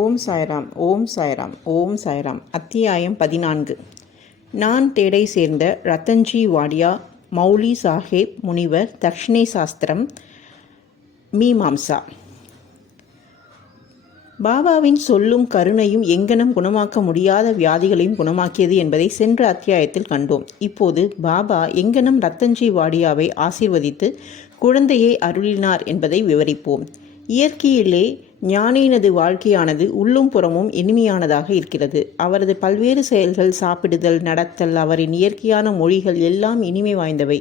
ஓம் சாய்ராம் ஓம் சாய்ராம் ஓம் சாய்ராம். அத்தியாயம் 14. நான் தேடை சேர்ந்த ரத்தன்ஜி வாடியா மௌலி சாஹேப் முனிவர் தக்ஷிணை சாஸ்திரம் மீமாம்சா. பாபாவின் சொல்லும் கருணையும் எங்கனம் குணமாக்க முடியாத வியாதிகளையும் குணமாக்கியது என்பதை சென்ற அத்தியாயத்தில் கண்டோம். இப்போது பாபா எங்கனம் ரத்தன்ஜி வாடியாவை ஆசீர்வதித்து குழந்தையை அருளினார் என்பதை விவரிப்போம். இயற்கையிலே ஞானியினது வாழ்க்கையானது உள்ளும் புறமும் இனிமையானதாக இருக்கிறது. அவரது பல்வேறு செயல்கள், சாப்பிடுதல், நடத்தல், அவரின் இயற்கையான மொழிகள் எல்லாம் இனிமை வாய்ந்தவை.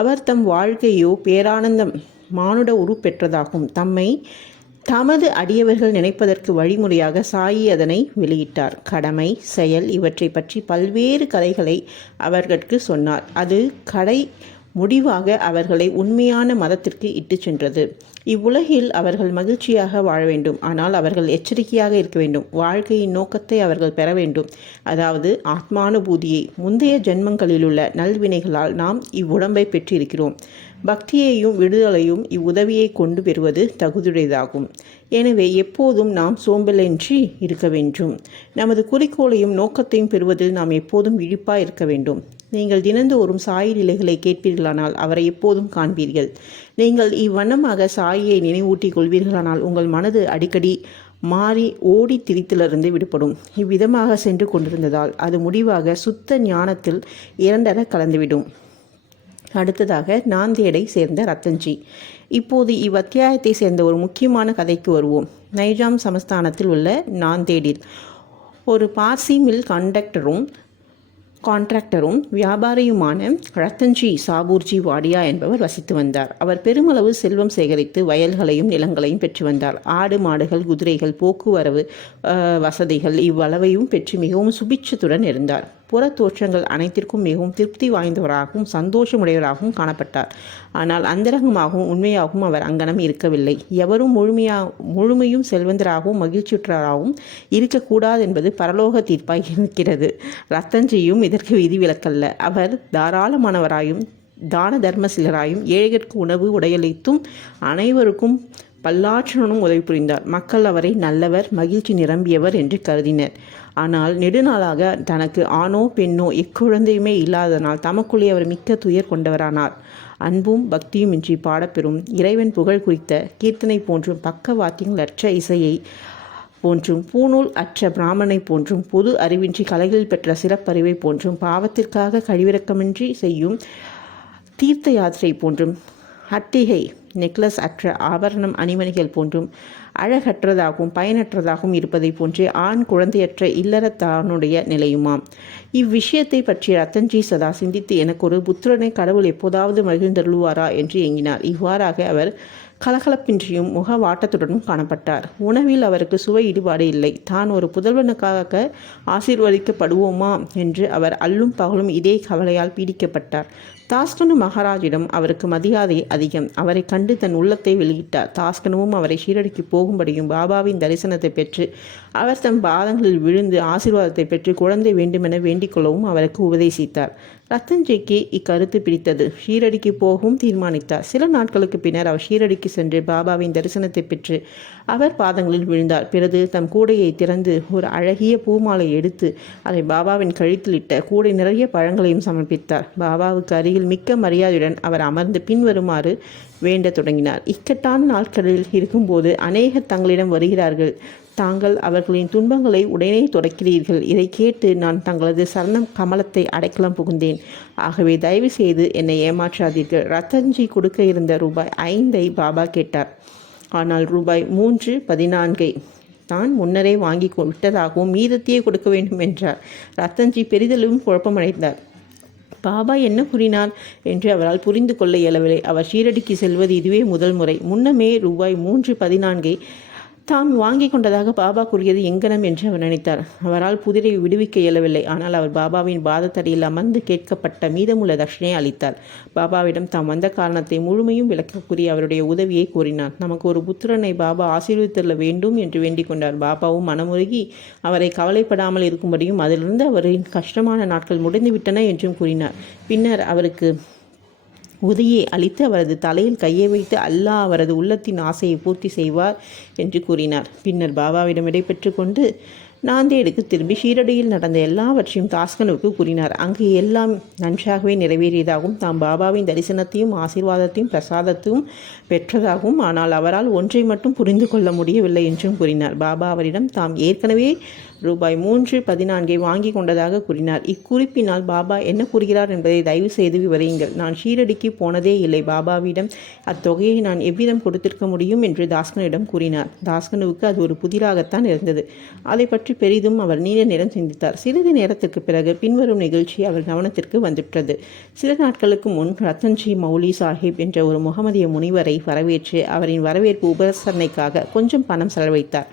அவர் தம் வாழ்க்கையோ பேரானந்தம் மானுட உருப்பெற்றதாகும். தமது அடியவர்கள் நினைப்பதற்கு வழிமுறையாக சாயி அதனை வெளியிட்டார். கடமை, செயல் இவற்றை பற்றி பல்வேறு கதைகளை அவர்களுக்கு சொன்னார். அது முடிவாக அவர்களை உண்மையான மதத்திற்கு இட்டு சென்றது. இவ்வுலகில் அவர்கள் மகிழ்ச்சியாக வாழ வேண்டும். ஆனால் அவர்கள் எச்சரிக்கையாக இருக்க வேண்டும். வாழ்க்கையின் நோக்கத்தை அவர்கள் பெற வேண்டும். அதாவது ஆத்மானுபூதியை. முந்தைய ஜென்மங்களிலுள்ள நல்வினைகளால் நாம் இவ்வுடம்பை பெற்றிருக்கிறோம். பக்தியையும் விடுதலையும் இவ்வுதவியை கொண்டு பெறுவது தகுதியுடையதாகும். எனவே எப்போதும் நாம் சோம்பலின்றி இருக்க வேண்டும். நமது குறிக்கோளையும் நோக்கத்தையும் பெறுவதில் நாம் எப்போதும் விழிப்பாய் இருக்க வேண்டும். நீங்கள் தினந்தோறும் சாயி நிலைகளை கேட்பீர்களானால் அவரை எப்போதும் காண்பீர்கள். நீங்கள் இவ்வண்ணமாக சாயியை நினைவூட்டிக் கொள்வீர்களானால் உங்கள் மனது அடிக்கடி மாறி ஓடி திரித்திலிருந்து விடுபடும். இவ்விதமாக சென்று கொண்டிருந்ததால் அது முடிவாக சுத்த ஞானத்தில் இரண்டர கலந்துவிடும். அடுத்ததாக நாந்தேடை சேர்ந்த ரத்தன்ஜி. இப்போது இவ்வத்தியாயத்தை சேர்ந்த ஒரு முக்கியமான கதைக்கு வருவோம். நைஜாம் சமஸ்தானத்தில் உள்ள நாந்தேடில் ஒரு பார்சி மில் கான்ட்ராக்டரும் வியாபாரியுமான ரத்தன்ஜி சாபூர்ஜி வாடியா என்பவர் வசித்து வந்தார். அவர் பெருமளவு செல்வம் சேகரித்து வயல்களையும் நிலங்களையும் பெற்று வந்தார். ஆடு, மாடுகள், குதிரைகள், போக்குவரவு வசதிகள் இவ்வளவையும் பெற்று மிகவும் சுபிட்சத்துடன் இருந்தார். புற தோற்றங்கள் அனைத்திற்கும் மிகவும் திருப்தி வாய்ந்தவராகவும் சந்தோஷமுடையவராகவும் காணப்பட்டார். ஆனால் அந்தரங்கமாகவும் உண்மையாகவும் அவர் அங்கனம் இருக்கவில்லை. எவரும் முழுமையும் செல்வந்தராகவும் மகிழ்ச்சியுற்றவராகவும் இருக்கக்கூடாது என்பது பரலோக தீர்ப்பாய் இருக்கிறது. ரத்தன்ஜியும் இதற்கு விதிவிலக்கல்ல. அவர் தாராளமானவராயும் தான தர்மசீலராயும் ஏழைகளுக்கு உணவு உடையளித்தும் அனைவருக்கும் பல்லாற்றனும் உதவி புரிந்தார். மக்கள் அவரை நல்லவர், மகிழ்ச்சி நிரம்பியவர் என்று கருதினர். ஆனால் நெடுநாளாக தனக்கு ஆணோ பெண்ணோ எக்குழந்தையுமே இல்லாததனால் தமக்குள்ளே அவர் மிக்க துயர் கொண்டவரானார். அன்பும் பக்தியும் இன்றி பாடப்பெறும் இறைவன் புகழ் குறித்த கீர்த்தனை போன்றும் பக்கவாத்தியங்கள் அற்ற இசையை போன்றும் பூநூல் அற்ற பிராமணனை போன்றும் பொது அறிவின்றி கலைகளில் பெற்ற சிறப்பறிவை போன்றும் பாவத்திற்காக கழிவிறக்கமின்றி செய்யும் தீர்த்த யாத்திரை போன்றும் அட்டிகை நெக்லஸ் அற்ற ஆபரணம் அணிமணிகள் போன்றும் அழகற்றதாகவும் பயனற்றதாகவும் இருப்பதை போன்றே ஆண் குழந்தையற்ற இல்லறத்தானுடைய நிலையுமாம். இவ்விஷயத்தை பற்றி ரத்தன்ஜி சதா சிந்தித்து எனக்கு ஒரு புத்திரனை கடவுள் எப்போதாவது மகிழ்ந்தருள்வாரா என்று எண்ணினார். இவ்வாறாக அவர் கலகலப்பின்றியும் முகவாட்டத்துடனும் காணப்பட்டார். உணவில் அவருக்கு சுவை ஈடுபாடு இல்லை. தான் ஒரு புதல்வனுக்காக ஆசீர்வதிக்கப்படுவோமா என்று அவர் அல்லும் பகலும் இதே கவலையால் பீடிக்கப்பட்டார். தாஸ்கனு மகாராஜிடம் அவருக்கு மரியாதை அதிகம். அவரை கண்டு தன் உள்ளத்தை வெளியிட்டார். தாஸ்கனுவும் அவரை ஷீரடிக்கு போகும்படியும் பாபாவின் தரிசனத்தை பெற்று அவர் தம் பாதங்களில் விழுந்து ஆசீர்வாதத்தை பெற்று குழந்தை வேண்டுமென வேண்டிக் கொள்ளவும் அவருக்கு உபதேசித்தார். ரத்தன்ஜிக்கு இக்கருத்து பிடித்தது. ஷீரடிக்கு போகவும் தீர்மானித்தார். சில நாட்களுக்கு பின்னர் அவர் ஷீரடிக்கு சென்று பாபாவின் தரிசனத்தை பெற்று அவர் பாதங்களில் விழுந்தார். பிறகு தம் கூடையை திறந்து ஒரு அழகிய பூமாலை எடுத்து அதை பாபாவின் கழுத்தில் இட்ட கூடை நிறைய பழங்களையும் சமர்ப்பித்தார். பாபாவுக்கு அருகில் மிக்க மரியாதையுடன் அவர் அமர்ந்து பின்வருமாறு வேண்ட தொடங்கினார். இக்கட்டான நாட்களில் இருக்கும்போது அநேகர் தங்களிடம் வருகிறார்கள். தாங்கள் அவர்களின் துன்பங்களை உடனே தொடக்கிறீர்கள். இதை கேட்டு நான் தங்களது சரணம் கமலத்தை அடைக்கலம் புகுந்தேன். ஆகவே தயவு செய்து என்னை ஏமாற்றாதீர்கள். ரத்தன்ஜி கொடுக்க இருந்த ரூபாய் 5 பாபா கேட்டார். ஆனால் ரூபாய் 3.14 தான் முன்னரே வாங்கி விட்டதாகவும் மீதத்தையே கொடுக்க வேண்டும் என்றார். ரத்தன்ஜி பெரிதளவும் குழப்பமடைந்தார். பாபா என்ன கூறினார் என்று அவரால் புரிந்து கொள்ள இயலவில்லை. அவர் ஷீரடிக்கு செல்வது இதுவே முதல் முறை. முன்னமே ரூபாய் 3.14 தாம் வாங்கி கொண்டதாக பாபா கூறியது எங்கனம் என்று அவர் நினைத்தார். அவரால் புதிரை விடுவிக்க இயலவில்லை. ஆனால் அவர் பாபாவின் பாதத்தடியில் அமர்ந்து கேட்கப்பட்ட மீதமுள்ள தட்சிணையை அளித்தார். பாபாவிடம் தாம் வந்த காரணத்தை முழுமையும் விளக்க கூறி அவருடைய உதவியை கோரினார். நமக்கு ஒரு புத்திரனை பாபா ஆசீர்வதித்தள்ள வேண்டும் என்று வேண்டிக் கொண்டார். பாபாவும் மனமுருகி அவரை கவலைப்படாமல் இருக்கும்படியும் அதிலிருந்து அவரின் கஷ்டமான நாட்கள் முடிந்துவிட்டன என்றும் கூறினார். பின்னர் அவருக்கு உதியை அளித்து அவரது தலையில் கையை வைத்து அல்லாஹ் அவரது உள்ளத்தின் ஆசையை பூர்த்தி செய்வார் என்று கூறினார். பின்னர் பாபாவிடம் விடைபெற்று கொண்டு நாந்தேடுக்கு திரும்பி ஷீரடியில் நடந்த எல்லாவற்றையும் தாஸ்கனுக்கு கூறினார். அங்கு எல்லாம் நன்றாகவே நிறைவேறியதாகவும் தாம் பாபாவின் தரிசனத்தையும் ஆசீர்வாதத்தையும் பிரசாதத்தையும் பெற்றதாகவும், ஆனால் அவரால் ஒன்றை மட்டும் புரிந்து கொள்ள முடியவில்லை என்றும் கூறினார். பாபா அவரிடம் தாம் ஏற்கனவே ரூபாய் 314 வாங்கி கொண்டதாக கூறினார். இக்குறிப்பினால் பாபா என்ன கூறுகிறார் என்பதை தயவு செய்து விவரியுங்கள். நான் ஷீரடிக்கு போனதே இல்லை. பாபாவிடம் அத்தொகையை நான் எவ்விதம் கொடுத்திருக்க முடியும் என்று தாஸ்கனிடம் கூறினார். தாஸ்கனுவுக்கு அது ஒரு புதிராகத்தான் இருந்தது. அதை பற்றி பெரிதும் அவர் நீண்ட நேரம் சிந்தித்தார். சிறிது நேரத்திற்கு பிறகு பின்வரும் நிகழ்ச்சி அவர் கவனத்திற்கு வந்துவிட்டது. சில நாட்களுக்கு முன் ரத்தன்ஜி மௌலி சாஹிப் என்ற ஒரு முகமதிய முனிவரை வரவேற்று அவரின் வரவேற்பு உபசரணைக்காக கொஞ்சம் பணம் செலவழித்தார்.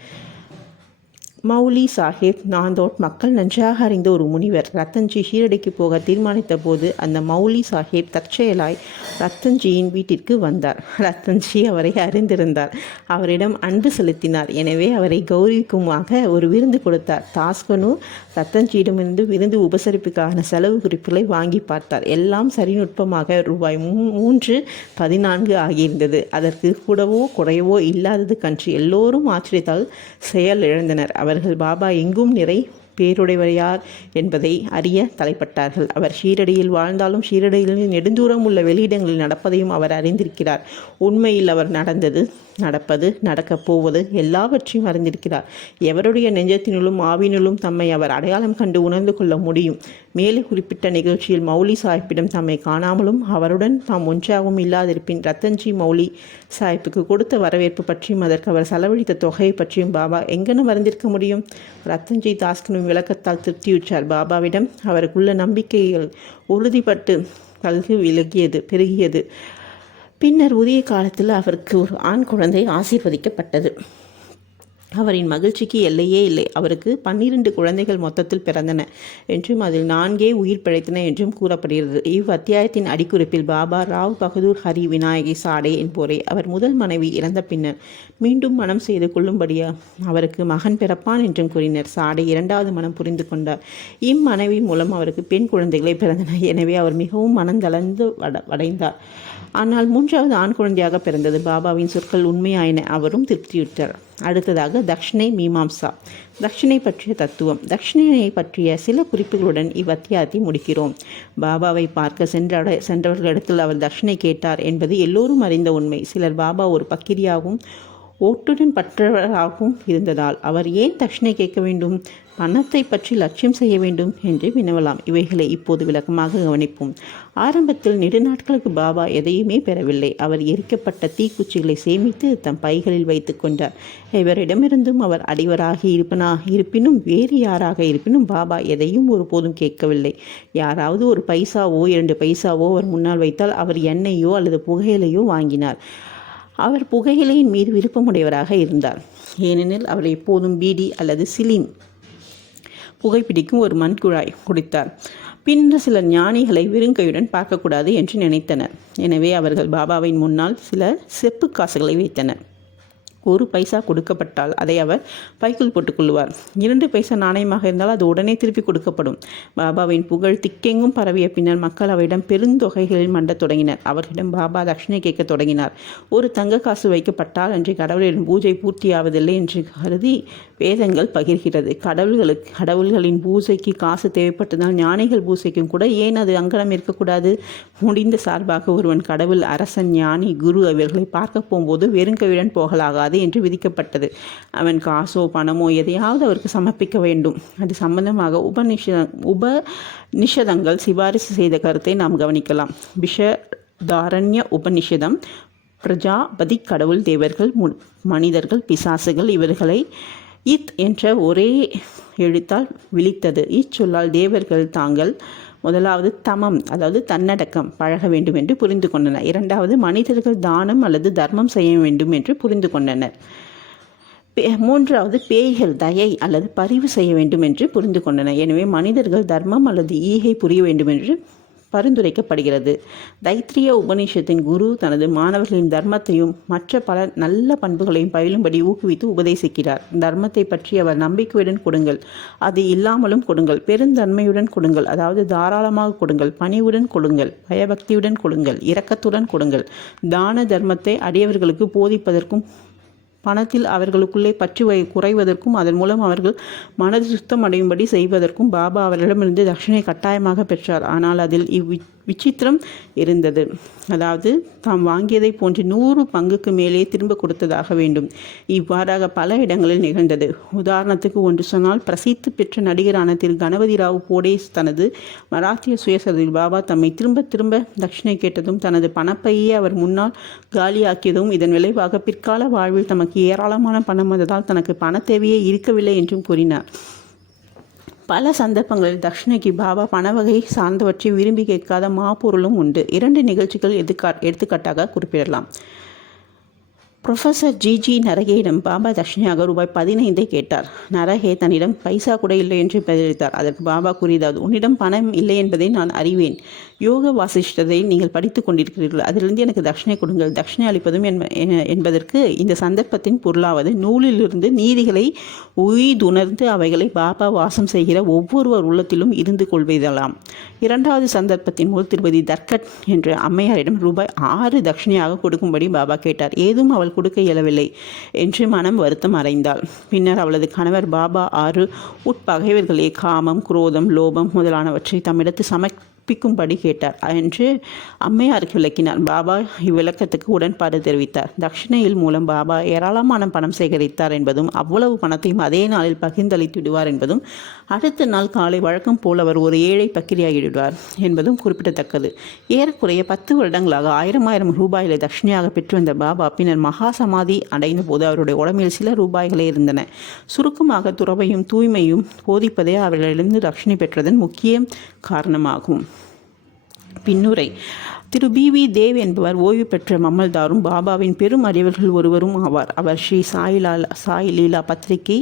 மௌலி சாஹிப் நாந்தோட் மக்கள் நன்றாக அறிந்த ஒரு முனிவர். ரத்தன்ஜி ஷீரடிக்கு போக தீர்மானித்த போது அந்த மௌலி சாஹிப் தற்செயலாய் ரத்தன்ஜியின் வீட்டிற்கு வந்தார். ரத்தன்ஜி அவரை அறிந்திருந்தார். அவரிடம் அன்பு செலுத்தினார். எனவே அவரை கௌரவிக்குமாக ஒரு விருந்து கொடுத்தார். தாஸ்கனு ரத்தன்ஜியிடமிருந்து விருந்து உபசரிப்புக்கான செலவு குறிப்புகளை வாங்கி பார்த்தார். எல்லாம் சரிநுட்பமாக ரூபாய் 314 ஆகியிருந்தது. அதற்கு கூடவோ குறையவோ இல்லாதது கன்று எல்லோரும் ஆச்சரியத்தால் செயல் இழந்தனர். அவர்கள் பாபா எங்கும் நிறை பேருடையார் என்பதை அறிய தலைப்பட்டார்கள். அவர் ஷீரடியில் வாழ்ந்தாலும் ஷீரடியில் நெடுந்தூரம் உள்ள வெளியிடங்களில் நடப்பதையும் அவர் அறிந்திருக்கிறார். உண்மையில் அவர் நடப்பது நடக்கப் போவது எல்லாவற்றையும் அறிந்திருக்கிறார். எவருடைய நெஞ்சத்தினுள்ளும் ஆவினுள்ளும் தம்மை அவர் அடையாளம் கண்டு உணர்ந்து கொள்ள முடியும். மேலே குறிப்பிட்ட நிகழ்ச்சியில் மௌலி சாஹிப்பிடம் தம்மை காணாமலும் அவருடன் தாம் ஒன்றாகவும் இல்லாதிருப்பின் ரத்தன்ஜி மௌலி சாஹிப்புக்கு கொடுத்த வரவேற்பு பற்றியும் அதற்கு அவர் செலவழித்த தொகையை பற்றியும் பாபா எங்கனும் அறிந்திருக்க முடியும். ரத்தன்ஜி தாஸ்கனும் விளக்கத்தால் திருப்தியுற்றார். பாபாவிடம் அவருக்குள்ள நம்பிக்கைகள் உறுதிப்பட்டு பெருகியது. பின்னர் உரிய காலத்தில் அவருக்கு ஒரு ஆண் குழந்தை ஆசீர்வதிக்கப்பட்டது. அவரின் மகிழ்ச்சிக்கு எல்லையே இல்லை. அவருக்கு 12 குழந்தைகள் மொத்தத்தில் பிறந்தன என்றும் அதில் 4 உயிர் பிழைத்தன என்றும் கூறப்படுகிறது. அத்தியாயத்தின் அடிக்குறிப்பில் பாபா ராவ் பகதூர் ஹரி விநாயகி சாடே என்போரை அவர் முதல் மனைவி இறந்த பின்னர் மீண்டும் மனம் செய்து கொள்ளும்படியா அவருக்கு மகன் பிறப்பான் என்றும் கூறினர். சாடே 2வது மனம் புரிந்து கொண்டார். இம்மனைவி மூலம் அவருக்கு பெண் குழந்தைகளை பிறந்தன. எனவே அவர் மிகவும் மனந்தளர்ந்து அடைந்தார். ஆனால் 3வது ஆண் குழந்தையாக பிறந்தது. பாபாவின் சொற்கள் உண்மையாயின. அவரும் திருப்தியுற்றார். அடுத்ததாக தக்ஷிணை மீமாம்சா. தக்ஷிணை பற்றிய தத்துவம். தக்ஷிணையை பற்றிய சில குறிப்புகளுடன் இவ்வத்தியாயத்தை முடிக்கிறோம். பாபாவை பார்க்க சென்றவர்களிடத்தில் அவர் தக்ஷிணை கேட்டார் என்பது எல்லோரும் அறிந்த உண்மை. சிலர் பாபா ஒரு பக்கிரியாகவும் ஓட்டுடன் பற்றவராகவும் இருந்ததால் அவர் ஏன் தக்ஷிணை கேட்க வேண்டும், பணத்தை பற்றி லட்சியம் செய்ய வேண்டும் என்று வினவலாம். இவைகளை இப்போது விளக்கமாக கவனிப்போம். ஆரம்பத்தில் நெடுநாட்களுக்கு பாபா எதையுமே பெறவில்லை. அவர் எரிக்கப்பட்ட தீக்குச்சிகளை சேமித்து தம் பைகளில் வைத்து கொண்டார். இவரிடமிருந்தும் அவர் அடிவராக இருப்பினும் வேறு யாராக இருப்பினும் பாபா எதையும் ஒருபோதும் கேட்கவில்லை. யாராவது ஒரு பைசாவோ 2 பைசாவோ அவர் முன்னால் வைத்தால் அவர் எண்ணெயோ அல்லது புகையிலையோ வாங்கினார். அவர் புகையிலையின் மீது விருப்பமுடையவராக இருந்தார். ஏனெனில் அவர் எப்போதும் பீடி அல்லது சிலின் புகைப்பிடிக்கும் ஒரு மண்குழாய் குடித்தார். பின்னர் சிலர் ஞானிகளை வெறுங்கையுடன் பார்க்கக்கூடாது என்று நினைத்தனர். எனவே அவர்கள் பாபாவின் முன்னால் சில செப்பு காசுகளை வைத்தனர். 1 பைசா கொடுக்கப்பட்டால் அதை அவர் பைக்குள் போட்டுக்கொள்வார். 2 பைசா நாணயமாக இருந்தால் அது உடனே திருப்பி கொடுக்கப்படும். பாபாவின் புகழ் திக்கெங்கும் பரவிய பின்னர் மக்கள் அவரிடம் பெருந்தொகைகளில் மண்டத் தொடங்கினர். அவர்களிடம் பாபா தட்சிணை கேட்க தொடங்கினார். 1 தங்க காசு வைக்கப்பட்டால் அன்று கடவுளின் பூஜை பூர்த்தியாவதில்லை என்று கருதி வேதங்கள் பகிர்கிறது. கடவுள்களின் பூஜைக்கு காசு தேவைப்பட்டதால் ஞானிகள் பூஜைக்கும் கூட ஏன் அது அங்கனம் இருக்கக்கூடாது? முடிந்த சார்பாக ஒருவன் கடவுள், அரசன், ஞானி, குரு இவர்களை பார்க்க போகும்போது வெறுங்கையுடன் போகலாகாது என்று விதிக்கப்பட்டது. அவன் காசோ பணமோ எதையாவது அவருக்கு சமர்ப்பிக்க வேண்டும். அது சம்பந்தமாக உபநிஷதங்கள் சிபாரிசு செய்த கருத்தை நாம் கவனிக்கலாம். விஷதாரண்ய உபநிஷதம் பிரஜாபதி கடவுள், தேவர்கள், மனிதர்கள், பிசாசுகள் இவர்களை இத் என்ற ஒரே எழுத்தால் விழித்தது. இச்சொல்லால் தேவர்கள் தாங்கள் முதலாவது தமம் அதாவது தன்னடக்கம் பழக வேண்டும் என்று புரிந்து கொண்டனர். 2வது மனிதர்கள் தானம் அல்லது தர்மம் செய்ய வேண்டும் என்று புரிந்து கொண்டனர். 3வது பேய்கள் தயை அல்லது பரிவு செய்ய வேண்டும் என்று புரிந்து கொண்டனர். எனவே மனிதர்கள் தர்மம் அல்லது ஈகை புரிய வேண்டும் என்று பரிந்துரைக்கப்படுகிறது. தைத்திரிய உபநிஷத்தின் குரு தனது மாணவர்களின் தர்மத்தையும் மற்ற பல நல்ல பண்புகளையும் பயிலும்படி ஊக்குவித்து உபதேசிக்கிறார். தர்மத்தை பற்றி அவர் நம்பிக்கையுடன் கொடுங்கள், அது இல்லாமலும் கொடுங்கள், பெருந்தன்மையுடன் கொடுங்கள், அதாவது தாராளமாக கொடுங்கள், பணிவுடன் கொடுங்கள், பயபக்தியுடன் கொடுங்கள், இரக்கத்துடன் கொடுங்கள். தான தர்மத்தை அடியவர்களுக்கு போதிப்பதற்கும் பணத்தில் அவர்களுக்குள்ளே பற்று குறைவதற்கும் அதன் மூலம் அவர்கள் மனது சுத்தம் அடையும்படி செய்வதற்கும் பாபா அவர்களிடமிருந்து தட்சிணை கட்டாயமாக பெற்றார். ஆனால் அதில் விசித்திரம் இருந்தது. அதாவது தாம் வாங்கியதை போன்று 100 பங்குக்கு மேலே திரும்ப கொடுத்ததாக வேண்டும். இவ்வாறாக பல இடங்களில் நிகழ்ந்தது. உதாரணத்துக்கு ஒன்று சொன்னால், பிரசித்தி பெற்ற நடிகரான திரு கணபதி ராவ் போடேஸ் தனது மராத்திய சுயசரிதையில் பாபா தம்மை திரும்ப திரும்ப தட்சிணை கேட்டதும் தனது பணப்பையே அவர் முன்னால் காலியாக்கியதும் இதன் விளைவாக பிற்கால வாழ்வில் தமக்கு ஏராளமான பணம் வந்ததால் தனக்கு பண தேவையே இருக்கவில்லை என்றும் கூறினார். பல சந்தர்ப்பங்களில் தட்சிணைக்கு பாபா பண வகை சார்ந்தவற்றை விரும்பி கேட்காத மாப்பொருளும் உண்டு. 2 நிகழ்ச்சிகள் எடுத்துக்காட்டாக குறிப்பிடலாம். ப்ரொஃபஸர் ஜி நரகேயிடம் பாபா தட்சிணையாக ரூபாய் 15 கேட்டார். நரகே தன்னிடம் பைசா கூட இல்லை என்று பதிலளித்தார். அதற்கு பாபா கூறியதாவது, உன்னிடம் பணம் இல்லை என்பதை நான் அறிவேன். யோக வாசிஷ்டத்தை நீங்கள் படித்து கொண்டிருக்கிறீர்கள், அதிலிருந்து எனக்கு தட்சிணை கொடுங்கள். தட்சிணை அளிப்பதும் என்பதற்கு இந்த சந்தர்ப்பத்தின் பொருளாவது நூலிலிருந்து நீதிகளை உய்துணர்ந்து அவைகளை பாபா வாசம் செய்கிற ஒவ்வொருவர் உள்ளத்திலும் இருந்து கொள்வதெல்லாம். 2வது சந்தர்ப்பத்தின் போது திருப்பதி தர்கட் என்ற அம்மையாரிடம் ரூபாய் 6 தட்சிணையாக கொடுக்கும்படி பாபா கேட்டார். ஏதும் அவள் கொடுக்க இயலவில்லை என்று மனம் வருத்தம் அடைந்தாள். பின்னர் அவளது கணவர் பாபா 6 உட்பகைவர்களே காமம், குரோதம், லோபம் முதலானவற்றை தம்மிடத்து சமர்ப்பிக்கும்படி கேட்டார் என்று அம்மையாருக்கு விளக்கினார். பாபா இவ்விளக்கத்துக்கு உடன்பாடு தெரிவித்தார். தட்சிணையில் மூலம் பாபா ஏராளமான பணம் சேகரித்தார் என்பதும் அவ்வளவு பணத்தையும் அதே நாளில் பகிர்ந்தளித்து விடுவார் என்பதும் அடுத்த நாள் காலை வழக்கம் போல் அவர் ஒரு ஏழை பக்கிரியாகிவிடுவார் என்பதும் குறிப்பிடத்தக்கது. ஏறக்குறைய 10 வருடங்களாக 1000 ரூபாய்களை தட்சிணையாக பெற்று வந்த பாபா பின்னர் மகா சமாதி அடைந்த போது அவருடைய உடம்பில் சில ரூபாய்களே இருந்தன. சுருக்கமாக துறவையும் தூய்மையும் போதிப்பதே அவர்களிடமிருந்து தட்சிணை பெற்றதன் முக்கிய காரணமாகும். பின்னுரை. திரு பி தேவ் என்பவர் ஓய்வு பெற்ற மம்மல்தாரும் பாபாவின் பெரும் அறிவர்கள் ஒருவரும் ஆவார். அவர் ஸ்ரீ சாய் லீலா பத்திரிகை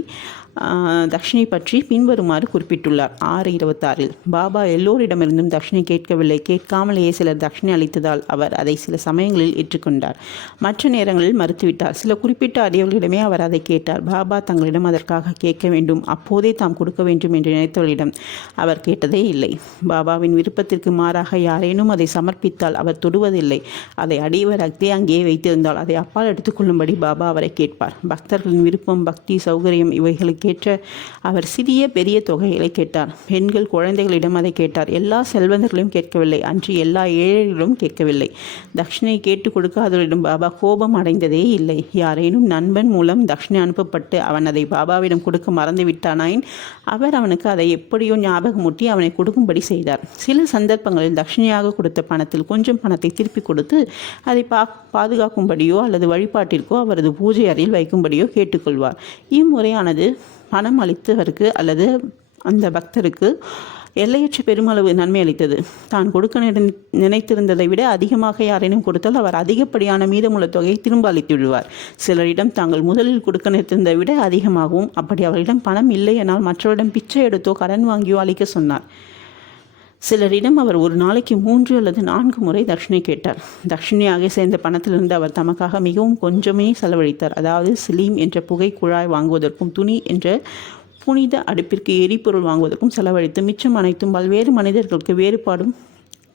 தட்சிணை பற்றி பின்வருமாறு குறிப்பிட்டுள்ளார். 6/26 பாபா எல்லோரிடமிருந்தும் தட்சிணை கேட்கவில்லை. கேட்காமலேயே சிலர் தட்சிணை அளித்ததால் அவர் அதை சில சமயங்களில் ஏற்றுக்கொண்டார், மற்ற நேரங்களில் மறுத்துவிட்டார். சில குறிப்பிட்ட அடியவர்களிடமே அவர் அதை கேட்டார். பாபா தங்களிடம் அதற்காக கேட்க வேண்டும், அப்போதே தாம் கொடுக்க வேண்டும் என்று நினைத்தவர்களிடம் அவர் கேட்டதே இல்லை. பாபாவின் விருப்பத்திற்கு மாறாக யாரேனும் அதை சமர்ப்பித்தால் அவர் தொடுவதில்லை. அதை அடியவர் அங்கேயே வைத்திருந்தால் அதை அப்பால் எடுத்துக்கொள்ளும்படி பாபா அவரை கேட்பார். பக்தர்களின் விருப்பம், பக்தி, சௌகரியம் இவைகளுக்கு ஏற்ற அவர் சிறிய பெரிய தொகைகளை கேட்டார். பெண்கள், குழந்தைகளிடம் அதை கேட்டார். எல்லா செல்வந்தர்களையும் கேட்கவில்லை, அன்று எல்லா ஏழைகளிடம் கேட்கவில்லை. தட்சிணை கேட்டு கொடுக்காதவரிடம் பாபா கோபம் அடைந்ததே இல்லை. யாரேனும் நண்பன் மூலம் தட்சிணை அனுப்பப்பட்டு அவன் அதை பாபாவிடம் கொடுக்க மறந்து விட்டானாயின் அவர் அவனுக்கு அதை எப்படியோ ஞாபகமூட்டி அவனை கொடுக்கும்படி செய்தார். சில சந்தர்ப்பங்களில் தட்சிணையாக கொடுத்த பணத்தில் கொஞ்சம் பணத்தை திருப்பி கொடுத்து அதை பாதுகாக்கும்படியோ அல்லது வழிபாட்டிற்கோ அவரது பூஜை அறையில் வைக்கும்படியோ கேட்டுக்கொள்வார். இம்முறையானது பணம் அளித்தவருக்கு அல்லது அந்த பக்தருக்கு எல்லையற்ற பெருமளவு நன்மை அளித்தது. தான் கொடுக்க நினைத்திருந்ததை விட அதிகமாக யாரேனும் கொடுத்தால் அவர் அதிகப்படியான மீதமுள்ள தொகையை திரும்ப அளித்து விடுவார். சிலரிடம் தாங்கள் முதலில் கொடுக்க நினைத்திருந்ததை விட அதிகமாகவும், அப்படி அவர்களிடம் பணம் இல்லை எனால் மற்றவரிடம் பிச்சை எடுத்தோ கடன் வாங்கியோ அளிக்க சொன்னார். சிலரிடம் அவர் ஒரு நாளைக்கு 3 அல்லது 4 முறை தட்சிணை கேட்டார். தட்சிணையாக சேர்ந்த பணத்திலிருந்து அவர் தமக்காக மிகவும் கொஞ்சமே செலவழித்தார். அதாவது சிலீம் என்ற புகை குழாய் வாங்குவதற்கும் துணி என்ற புனித அடுப்பிற்கு எரிபொருள் வாங்குவதற்கும் செலவழித்து மிச்சம் அனைத்தும் பல்வேறு மனிதர்களுக்கு வேறுபாடும்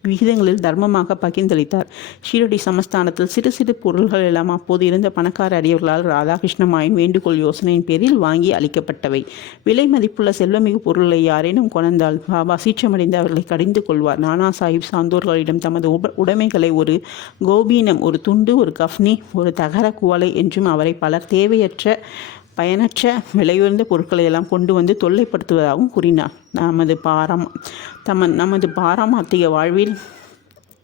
விகிதங்களில் தர்மமாக பகிர்ந்தளித்தார். ஷீரடி சமஸ்தானத்தில் சிறு சிறு பொருள்கள் எல்லாம் அப்போது இருந்த பணக்கார அடியவர்களால் ராதாகிருஷ்ணமாயின் வேண்டுகோள் யோசனையின் பேரில் வாங்கி அளிக்கப்பட்டவை. விலை மதிப்புள்ள செல்வமிகு பொருளை யாரேனும் கொணர்ந்தால் பாபா சீற்றமடைந்து அவர்களை கடிந்து கொள்வார். நானா சாஹிப் சாந்தோர்களிடம் தமது உடைமைகளை ஒரு கோபீனம், ஒரு துண்டு, ஒரு கஃப்னி, ஒரு தகர குவளை என்றும் அவரை பலர் தேவையற்ற பயனற்ற விலையுயர்ந்த பொருட்களை எல்லாம் கொண்டு வந்து தொல்லைப்படுத்துவதாகவும் கூறினார். நமது பாரமாத்திக வாழ்வில்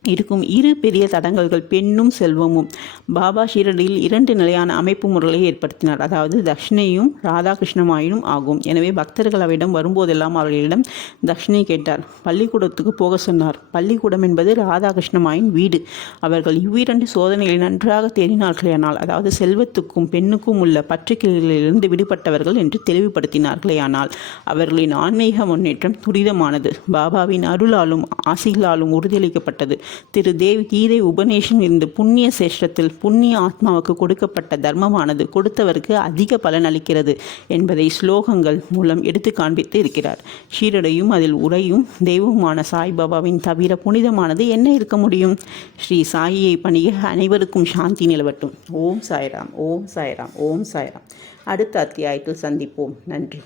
இருக்கும் இரு பெரிய தடங்கல்கள் பெண்ணும் செல்வமும். பாபா ஷீரடியில் 2 நிலையான அமைப்பு முறைகளை ஏற்படுத்தினார். அதாவது தட்சிணையும் ராதாகிருஷ்ணமாயினும் ஆகும். எனவே பக்தர்கள் அவரிடம் வரும்போதெல்லாம் அவர்களிடம் தட்சிணை கேட்டார். பள்ளிக்கூடத்துக்கு போக சொன்னார். பள்ளிக்கூடம் என்பது ராதாகிருஷ்ணமாயின் வீடு. அவர்கள் இவ்விரண்டு சோதனைகளை நன்றாக தேடினார்களேயானால், அதாவது செல்வத்துக்கும் பெண்ணுக்கும் உள்ள பற்றுக்கிளிலிருந்து விடுபட்டவர்கள் என்று தெளிவுபடுத்தினார்களேயானால், அவர்களின் ஆன்மீக முன்னேற்றம் துரிதமானது. பாபாவின் அருளாலும் ஆசிகளாலும் உறுதியளிக்கப்பட்டது. திரு தேவ் கீதை உபநேஷம் இருந்து புண்ணிய சேஷ்டத்தில் புண்ணிய ஆத்மாவுக்கு கொடுக்கப்பட்ட தர்மமானது கொடுத்தவருக்கு அதிக பலன் அளிக்கிறது என்பதை ஸ்லோகங்கள் மூலம் எடுத்து காண்பித்து இருக்கிறார். ஷீரடியும் அதில் உரையும் தெய்வமான சாய்பாபாவின் தவிர புனிதமானது என்ன இருக்க முடியும்? ஸ்ரீ சாயியை பணிய அனைவருக்கும் சாந்தி நிலவட்டும். ஓம் சாய்ராம், ஓம் சாய்ராம், ஓம் சாய்ராம். அடுத்த அத்தியாயத்தில் சந்திப்போம். நன்றி.